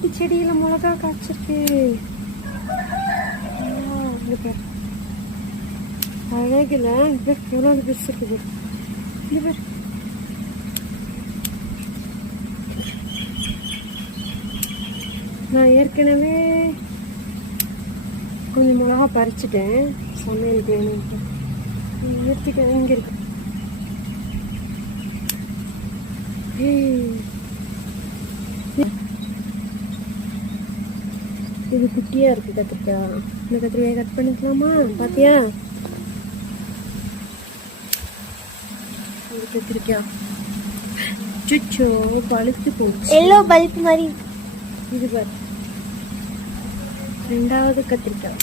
வீட்டு செடியில மிளகா காய்ச்சிருக்கு. அழகுல எவ்வளவு பெருசு இருக்குது. நான் ஏற்கனவே கொஞ்சம் மிளகா பறிச்சுட்டேன் சமையலுக்கு வேணும்ட்டு. நிறுத்திக்க இங்கே இருக்கு. இது குட்டியா இருக்கு கத்திரிக்காய். இந்த கத்திரிக்காயை கட் பண்ணிக்கலாமா? பாத்தியா கத்திரிக்காய் சுச்சோ பழுத்து போச்சு. எல்லோ பல்ப் மாதிரி இது பாரு ரெண்டாவது கத்திரிக்காய்.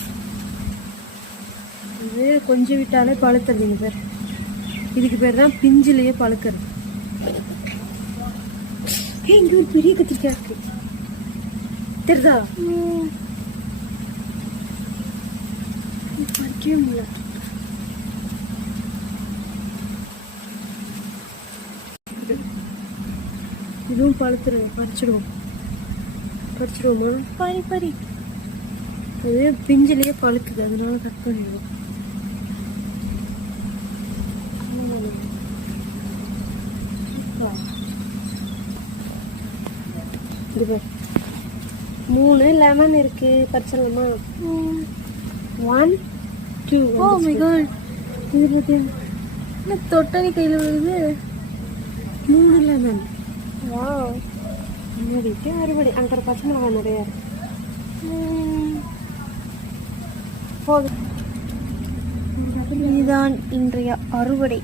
இது கொஞ்சம் விட்டாலே பழுத்துறதுங்க பேர். இதுக்கு பேர் தான் பிஞ்சிலேயே பழுக்கிறது. இங்க ஒரு பெரிய கத்திரிக்காய் இருக்கு தெரியுதா? பறிக்கவே முடியல. இதுவும் பழுத்துருவோம். பறிச்சிடுவோமா? பறி அது பிஞ்சிலேயே பழுக்குது, அதனால கட் பண்ணிடுவோம். இது பாரு 3 லெமன் இருக்கு. பறிச்சிடலாமா? 1 2. ஓ மை காட், இது பார்த்தியா என்ன தொட்டனி கையில் விழுது. 3 லெமன். வாவ், மூடிட்டு அறுவடை. அங்கே பச்சை மிளகா நிறையா இருக்கு. போதும். இதுதான் இன்றைய அறுவடை.